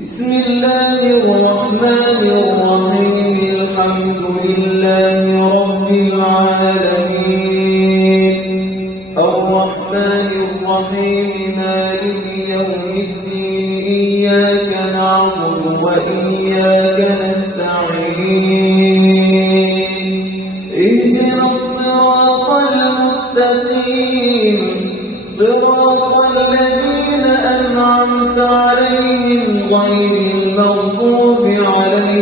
بسم الله الرحمن الرحيم الحمد لله رب العالمين الرحمن الرحيم مالك يوم الدين إياك نعبد وإياك نستعين اهدنا الصراط المستقيم صراط الذين أنعمت عليهم غير المغضوب عليهم